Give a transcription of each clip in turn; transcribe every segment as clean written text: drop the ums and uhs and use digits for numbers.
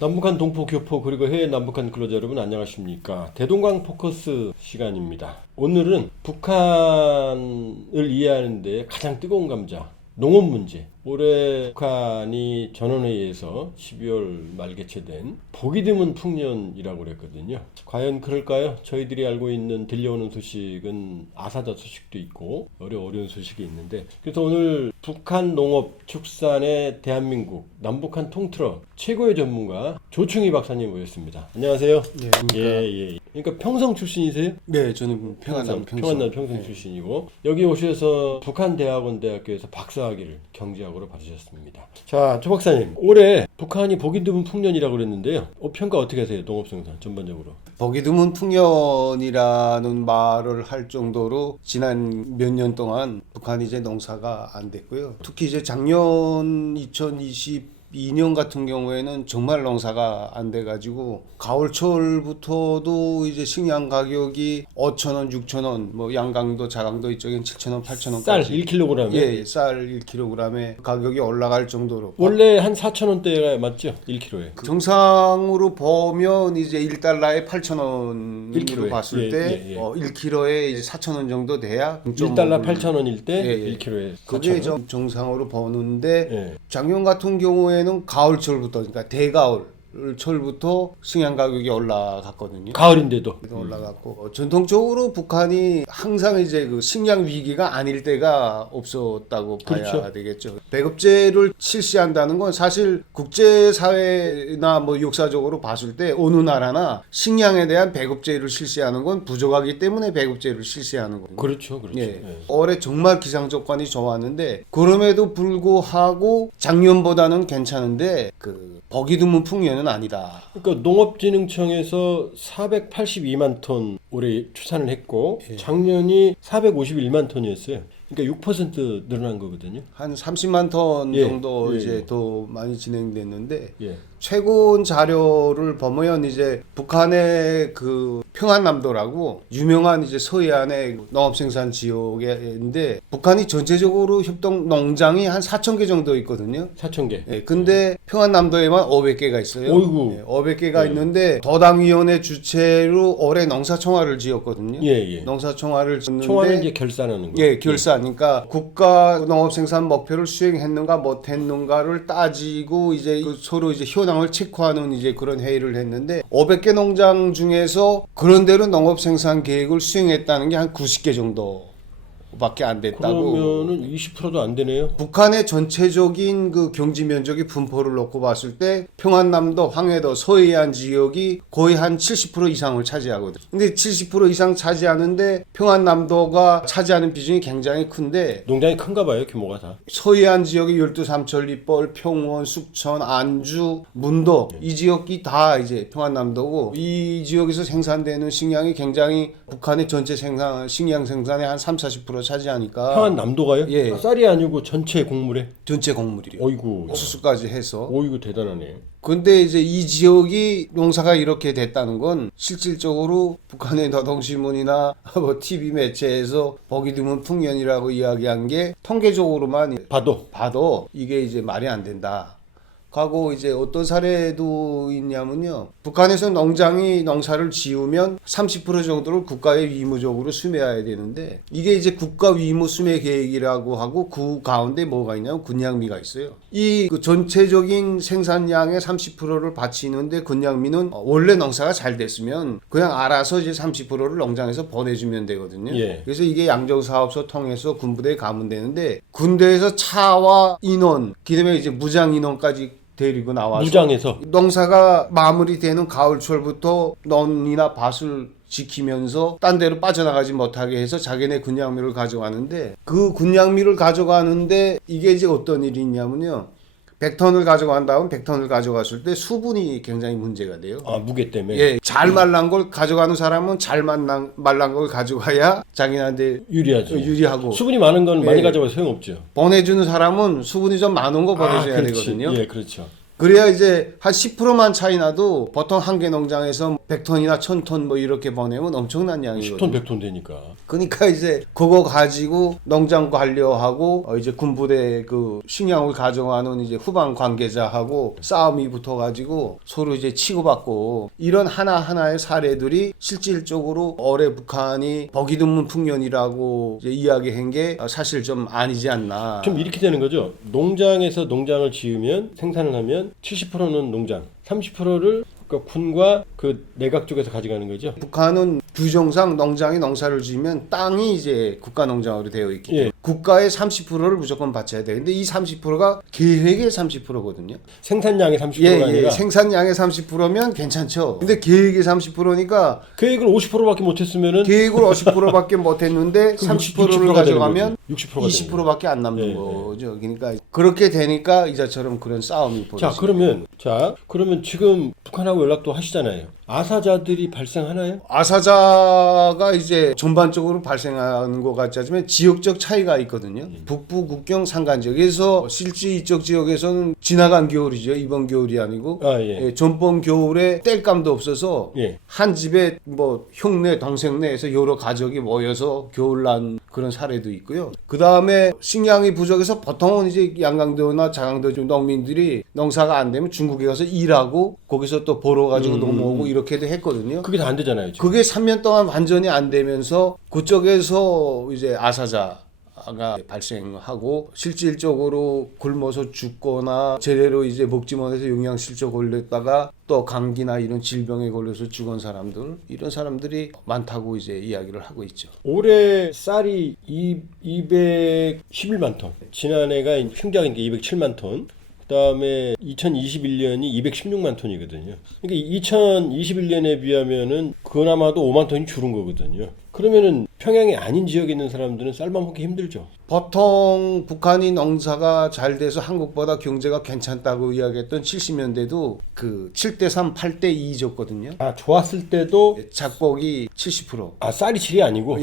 남북한 동포, 교포, 그리고 해외 남북한 근로자 여러분 안녕하십니까. 대동강 포커스 시간입니다. 오늘은 북한을 이해하는 데 가장 뜨거운 감자, 농업 문제. 올해 북한이 전원회의에서 12월 말 개최된 보기 드문 풍년이라고 그랬거든요. 과연 그럴까요? 저희들이 알고 있는 들려오는 소식은 아사자 소식도 있고 어려운 소식이 있는데, 그래서 오늘 북한 농업 축산의 대한민국 남북한 통틀어 최고의 전문가 조충희 박사님 모셨습니다. 안녕하세요. 예. 그러니까 평성 출신이세요? 네, 저는 평안남 평성 출신이고, 여기 오셔서 북한대학원대학교에서 박사학위를 경제학으로 받으셨습니다. 자, 조 박사님, 올해 북한이 보기 드문 풍년이라고 그랬는데요. 평가 어떻게 하세요? 농업생산 전반적으로. 보기 드문 풍년이라는 말을 할 정도로 지난 몇 년 동안 북한이 이제 농사가 안 됐고요. 특히 이제 작년 2022년 같은 경우에는 정말 농사가 안 돼가지고 가을철부터도 이제 식량 가격이 5,000원, 6,000원, 뭐 양강도, 자강도 이쪽엔 7,000원, 8,000원까지. 쌀 1kg에? 예, 쌀 1kg에 가격이 올라갈 정도로. 원래 한 4,000원대가 맞죠? 1kg에. 정상으로 보면 이제 1달러에 8,000원으로 1kg 에. 봤을 때 1kg에 이제 4,000원 정도 돼야 1달러 8,000원일 때 예. 1kg에 4,000원. 그게 정상으로 보는데 예. 작년 같은 경우에는 가을철부터, 그러니까 대가을 철부터 식량 가격이 올라갔거든요. 가을인데도. 올라갔고 전통적으로 북한이 항상 이제 그 식량 위기가 아닐 때가 없었다고 봐야 그렇죠. 되겠죠. 배급제를 실시한다는 건 사실 국제사회나 뭐 역사적으로 봤을 때 어느 나라나 식량에 대한 배급제를 실시하는 건 부족하기 때문에 배급제를 실시하는 거예요. 그렇죠. 예. 예. 올해 정말 기상 조건이 좋았는데 그럼에도 불구하고 작년보다는 괜찮은데 그 보기 드문 풍년은 아니다. 그러니까 농업진흥청에서 482만 톤 올해 추산을 했고, 작년이 451만 톤이었어요. 그러니까 6% 늘어난 거거든요. 한 30만 톤 예. 정도 예. 이제 더 많이 진행됐는데 예. 최근 자료를 보면 이제 북한의 그 평안남도라고 유명한 이제 서해안의 농업 생산 지역인데 북한이 전체적으로 협동 농장이 한 4,000개 정도 있거든요. 4,000개. 예, 근데 평안남도에만 500개가 있어요. 어이구. 예, 500개가 예. 있는데 도당위원회 주최로 올해 농사총화를 지었거든요. 예. 농사총화를 짓는데 총화는 이제 결산하는 거. 예, 결산이니까 국가 농업생산 목표를 수행했는가 못했는가를 따지고 이제 서로 이제 현황을 체크하는 이제 그런 회의를 했는데 500개 농장 중에서 그런대로 농업생산 계획을 수행했다는 게 한 90개 정도밖에 안 됐다고. 그러면은 20%도 안 되네요. 북한의 전체적인 그 경지 면적의 분포를 놓고 봤을 때 평안남도, 황해도, 서해안 지역이 거의 한 70% 이상을 차지하거든요. 근데 70% 이상 차지하는데 평안남도가 차지하는 비중이 굉장히 큰데 농장이 큰가 봐요, 규모가 다. 서해안 지역이 열두 삼천리벌, 평원, 숙천, 안주, 문도 이 지역이 다 이제 평안남도고 이 지역에서 생산되는 식량이 굉장히 북한의 전체 식량 생산의 한 30-40% 차지하니까 평안남도가요? 예. 쌀이 아니고 전체 곡물에? 전체 곡물이요. 어이구. 옥수수까지 해서. 어이구 대단하네. 근데 이제 이 지역이 농사가 이렇게 됐다는 건 실질적으로 북한의 노동신문이나 뭐 TV 매체에서 보기 드문 풍년이라고 이야기한 게 통계적으로만 봐도 이게 이제 말이 안 된다. 하고 이제 어떤 사례도 있냐면요. 북한에서 농장이 농사를 지으면 30% 정도를 국가에 의무적으로 수매해야 되는데 이게 이제 국가 의무 수매 계획이라고 하고 그 가운데 뭐가 있냐면 군량미가 있어요. 이 그 전체적인 생산량의 30%를 바치는데 군량미는 원래 농사가 잘 됐으면 그냥 알아서 이제 30%를 농장에서 보내주면 되거든요. 예. 그래서 이게 양정사업소 통해서 군부대에 가면 되는데 군대에서 차와 인원, 그다음에 이제 무장 인원까지 데리고 나와서 무장해서 농사가 마무리되는 가을철부터 논이나 밭을 지키면서 딴 데로 빠져나가지 못하게 해서 자기네 군량미를 가져가는데 그 군량미를 가져가는데 이게 이제 어떤 일이 있냐면요. 100톤을 가져간 다음 100톤을 가져갔을 때 수분이 굉장히 문제가 돼요. 아, 무게 때문에. 예, 잘 말란 걸 가져가는 사람은 잘 말란 걸 가져가야 자기한테 유리하죠. 유리하고 수분이 많은 건 예. 많이 가져가도 소용없죠. 보내주는 사람은 수분이 좀 많은 거 보내줘야 그렇지. 되거든요. 예, 그렇죠. 그래야 이제 한 10%만 차이 나도 보통 한 개 농장에서 100톤이나 1000톤 뭐 이렇게 보내면 엄청난 양이거든요. 10톤 100톤 되니까. 그러니까 이제 그거 가지고 농장 관리하고 이제 군부대 그 식량을 가져가는 이제 후방 관계자하고 싸움이 붙어가지고 서로 이제 치고받고 이런 하나하나의 사례들이 실질적으로 올해 북한이 보기 드문 풍년이라고 이제 이야기한 게 사실 좀 아니지 않나. 좀 이렇게 되는 거죠. 농장에서 농장을 지으면 생산을 하면 70%는 농장, 30%를 그러니까 군과 그 내각 쪽에서 가져가는 거죠. 북한은 규정상 농장이 농사를 지으면 땅이 이제 국가 농장으로 되어 있기 때문에 국가의 30%를 무조건 바쳐야 돼. 근데 이 30%가 계획의 30%거든요. 생산량의 30%가 아니라 생산량의 30%면 괜찮죠. 근데 계획의 30%니까 계획을 50%밖에 못했으면은 계획을 50%밖에 못했는데 30%를 가져가면 60%가 20%밖에 안 남는 예, 거죠. 그러니까 그렇게 되니까 이자처럼 그런 싸움이 벌어지죠. 그러면 지금 북한하고 연락도 하시잖아요. 아사자들이 발생하나요? 아사자가 이제 전반적으로 발생하는 것 같지 않지만 지역적 차이가 있거든요. 북부 국경 산간 지역에서 실제 이쪽 지역에서는 지나간 겨울이죠. 이번 겨울이 아니고 전번 겨울에 땔감도 없어서 한 집에 뭐 형네 동생네에서 여러 가족이 모여서 겨울난 그런 사례도 있고요. 그 다음에 식량이 부족해서 보통은 이제 양강도나 자강도 농민들이 농사가 안 되면 중국에 가서 일하고 거기서 또 벌어가지고 넘어오고 이렇게도 했거든요. 그게 다 안 되잖아요. 지금. 그게 3년 동안 완전히 안 되면서 그쪽에서 이제 아사자가 발생하고 실질적으로 굶어서 죽거나 제대로 이제 먹지 못해서 영양실조 걸렸다가 또 감기나 이런 질병에 걸려서 죽은 사람들 이런 사람들이 많다고 이제 이야기를 하고 있죠. 올해 쌀이 211만 톤, 지난해가 흉작이니까 207만 톤. 그다음에 2021년이 216만 톤이거든요. 그러니까 2021년에 비하면은 그나마도 5만 톤이 줄은 거거든요. 그러면은 평양이 아닌 지역에 있는 사람들은 쌀만 먹기 힘들죠. 보통 북한이 농사가 잘 돼서 한국보다 경제가 괜찮다고 이야기했던 70년대도 그 7대3, 8대2 줬거든요. 아, 좋았을 때도 작곡이 70%. 아, 쌀이 질이 아니고.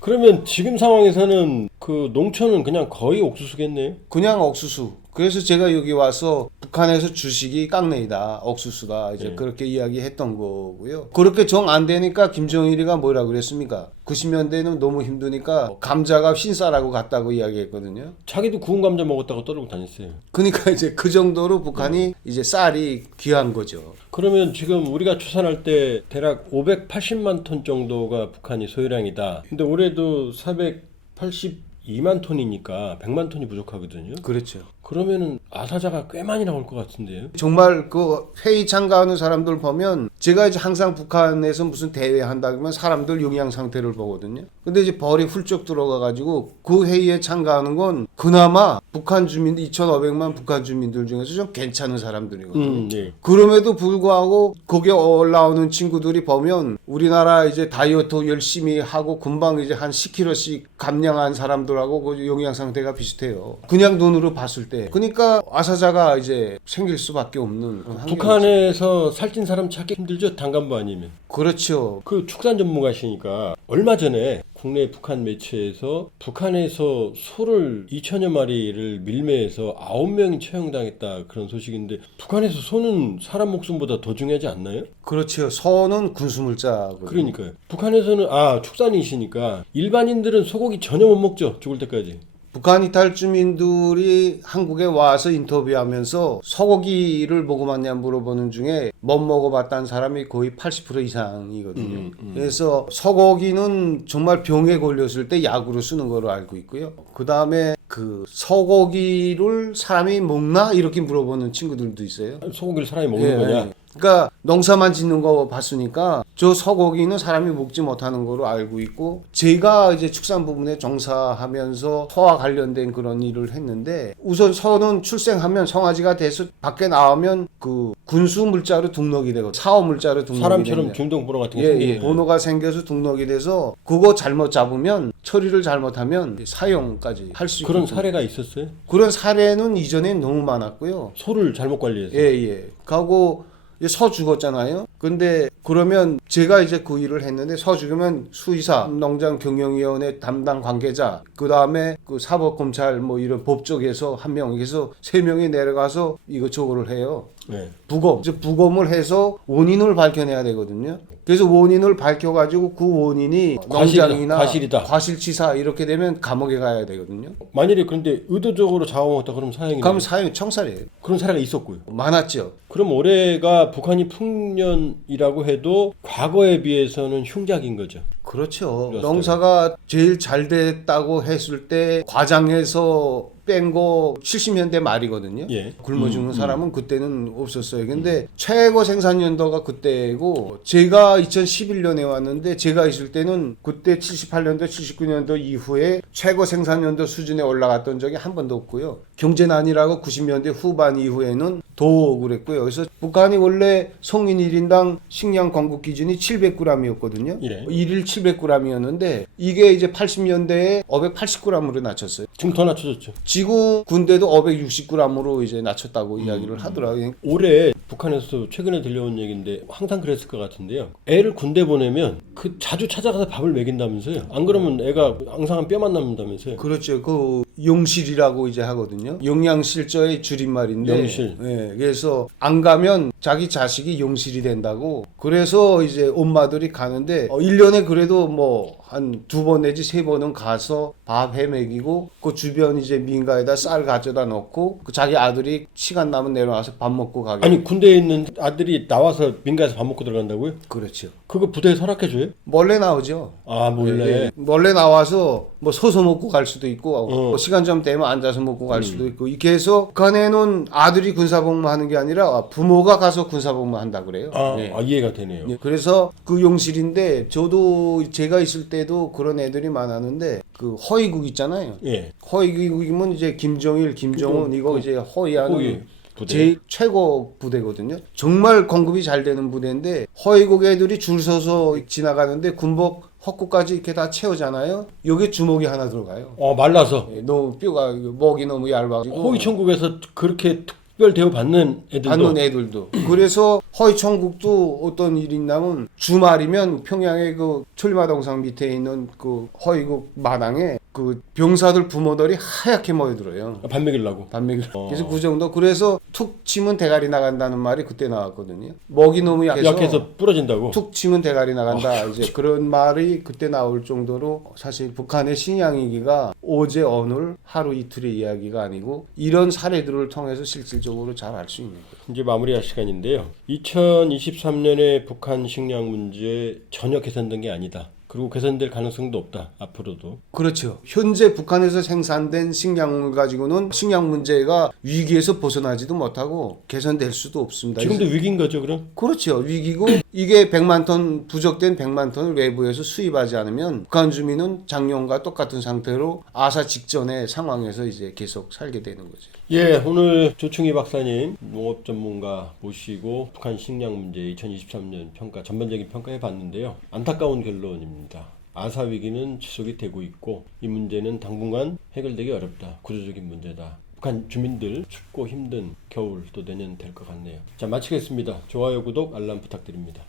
그러면 지금 상황에서는 그 농촌은 그냥 거의 옥수수겠네요. 그냥 옥수수. 그래서 제가 여기 와서 북한에서 주식이 깡내이다, 옥수수다 이제 그렇게 이야기했던 거고요. 그렇게 정 안 되니까 김정일이가 뭐라 그랬습니까? 90년대는 너무 힘드니까 감자가 흰쌀하고 같다고 이야기했거든요. 자기도 구운 감자 먹었다고 떠들고 다녔어요. 그러니까 이제 그 정도로 북한이 이제 쌀이 귀한 거죠. 그러면 지금 우리가 추산할 때 대략 580만 톤 정도가 북한이 소유량이다. 근데 올해도 482만 톤이니까 100만 ton이 부족하거든요. 그렇죠. 그러면은 아사자가 꽤 많이 나올 것 같은데요. 정말 그 회의 참가하는 사람들 보면 제가 이제 항상 북한에서 무슨 대회 한다 그러면 사람들 영양 상태를 보거든요. 근데 이제 벌이 훌쩍 들어가 가지고 그 회의에 참가하는 건 그나마 북한 주민들 2,500만 북한 주민들 중에서 좀 괜찮은 사람들이거든요. 그럼에도 불구하고 거기에 올라오는 친구들이 보면 우리나라 이제 다이어트 열심히 하고 금방 이제 한 10kg씩 감량한 사람들하고 그 영양 상태가 비슷해요. 그냥 눈으로 봤을 때. 그러니까 아사자가 이제 생길 수밖에 없는 그런 환경이죠. 북한에서 살찐 사람 찾기 힘들죠. 단간부 아니면. 그렇죠. 그 축산 전문가시니까 얼마 전에 국내 북한 매체에서 북한에서 소를 2천여 마리를 밀매해서 9명이 처형당했다 그런 소식인데 북한에서 소는 사람 목숨보다 더 중요하지 않나요? 그렇죠. 소는 군수물자거든요. 그러니까요. 북한에서는 축산이시니까 일반인들은 소고기 전혀 못 먹죠. 죽을 때까지. 북한 이탈 주민들이 한국에 와서 인터뷰하면서 소고기를 먹어봤냐 물어보는 중에 못 먹어봤다는 사람이 거의 80% 이상이거든요. 그래서 소고기는 정말 병에 걸렸을 때 약으로 쓰는 걸로 알고 있고요. 그 다음에 그 소고기를 사람이 먹나? 이렇게 물어보는 친구들도 있어요. 소고기를 사람이 먹는 거냐? 그러니까 농사만 짓는 거 봤으니까 저 소고기는 사람이 먹지 못하는 거로 알고 있고 제가 이제 축산 부분에 종사하면서 소와 관련된 그런 일을 했는데 우선 소는 출생하면 송아지가 돼서 밖에 나오면 그 군수 물자로 등록이 되고 사업 물자로 등록이 사람처럼 됩니다. 중동번호 같은 게 생기네요. 번호가 생겨서 등록이 돼서 그거 잘못 잡으면 처리를 잘못하면 사용까지 할 수 있고 그런 사례가 있었어요? 그런 사례는 이전에 너무 많았고요. 소를 잘못 관리해서. 가고 소 죽었잖아요. 근데 그러면 제가 이제 그 일을 했는데 서죽이면 수의사, 농장 경영위원회 담당 관계자, 그 다음에 그 사법검찰 뭐 이런 법조계에서 한 명에서 세 명이 내려가서 이거 저거를 해요. 네. 부검, 즉 부검을 해서 원인을 밝혀내야 되거든요. 그래서 원인을 밝혀가지고 그 원인이 농장이나 과실이다. 과실치사 이렇게 되면 감옥에 가야 되거든요. 만일에 그런데 의도적으로 잡아먹었다 그러면 사형이네요. 그럼 사형 청살이에요. 그런 사례가 있었고요. 많았죠. 그럼 올해가 북한이 풍년이라고 해도 과거에 비해서는 흉작인 거죠. 그렇죠. 그렇습니다. 농사가 제일 잘 됐다고 했을 때 과장해서 뺀 거 70년대 말이거든요. 예. 굶어 죽는 사람은 그때는 없었어요. 근데 최고 생산 연도가 그때고 제가 2011년에 왔는데 제가 있을 때는 그때 78년도, 79년도 이후에 최고 생산 연도 수준에 올라갔던 적이 한 번도 없고요. 경제난이라고 90년대 후반 이후에는 더 그랬고요. 그래서 북한이 원래 성인 1인당 식량 공급 기준이 700g이었거든요. 예. 1일 700g이었는데 이게 이제 80년대에 580g으로 낮췄어요. 지금 더 낮춰졌죠. 지구 군대도 560g으로 이제 낮췄다고 이야기를 하더라고요. 올해 북한에서 최근에 들려온 얘기인데 항상 그랬을 것 같은데요. 애를 군대 보내면 그 자주 찾아가서 밥을 먹인다면서요. 안 그러면 애가 앙상한 뼈만 남는다면서요. 그렇죠. 그 용실이라고 이제 하거든요. 영양실조의 줄임말인데. 용실. 예, 그래서 안 가면 자기 자식이 용실이 된다고. 그래서 이제 엄마들이 가는데 1년에 그래도 뭐 한 2번 내지 3번은 가서 밥 해 먹이고 그 주변 이제 민가에다 쌀 가져다 놓고 그 자기 아들이 시간 나면 내려와서 밥 먹고 가게. 아니 군대에 있는 아들이 나와서 민가에서 밥 먹고 들어간다고요? 그렇죠. 그거 부대에 허락해줘요? 몰래 나오죠. 아 몰래. 예, 몰래 나와서 뭐 서서 먹고 갈 수도 있고 뭐 시간 좀 되면 앉아서 먹고 갈 수도 있고 이렇게 해서 북한에는 아들이 군사복무하는 게 아니라 부모가 가서 군사복무한다 그래요. 아, 예. 아, 이해가 되네요. 예, 그래서 그 용실인데 저도 제가 있을 때도 그런 애들이 많았는데 그 허위국 있잖아요. 예. 허위국이면 이제 김정일, 김정은 이거 이제 허위하는 허위 부대. 제일 최고 부대거든요. 정말 공급이 잘 되는 부대인데 허위국 애들이 줄 서서 지나가는데 군복 헛구까지 이렇게 다 채우잖아요. 여기 주먹이 하나 들어가요. 말라서 예, 너무 뼈가 목이 너무 얇아가지고 호위천국에서 그렇게 특별 대우 받는 애들도 받는 애들도. 그래서 허위천국도 어떤 일이 있냐면 주말이면 평양의 그 천리마동상 밑에 있는 그 허위국 마당에 그 병사들 부모들이 하얗게 모여들어요. 밥 먹이려고. 반맥이. 그래서 그 정도. 그래서 툭 치면 대가리 나간다는 말이 그때 나왔거든요. 목이 너무 약해서 부러진다고. 툭 치면 대가리 나간다. 이제 그런 말이 그때 나올 정도로 사실 북한의 식량위기가 어제 오늘 하루 이틀의 이야기가 아니고 이런 사례들을 통해서 실질적으로 잘 알 수 있는 거예요. 이제 마무리할 시간인데요. 2023년에 북한 식량 문제 전혀 개선된 게 아니다. 그리고 개선될 가능성도 없다. 앞으로도. 그렇죠. 현재 북한에서 생산된 식량을 가지고는 식량 문제가 위기에서 벗어나지도 못하고 개선될 수도 없습니다. 지금도 위기인 거죠, 그럼? 그렇죠. 위기고 이게 100만 톤 부족된 100만 톤을 외부에서 수입하지 않으면 북한 주민은 작년과 똑같은 상태로 아사 직전의 상황에서 이제 계속 살게 되는 거죠. 예, 오늘 조충희 박사님 농업 전문가 모시고 북한 식량 문제 2023년 평가 전반적인 평가해 봤는데요. 안타까운 결론입니다. 아사 위기는 지속이 되고 있고 이 문제는 당분간 해결되기 어렵다. 구조적인 문제다. 북한 주민들 춥고 힘든 겨울 또 내년 될 것 같네요. 자, 마치겠습니다. 좋아요, 구독, 알람 부탁드립니다.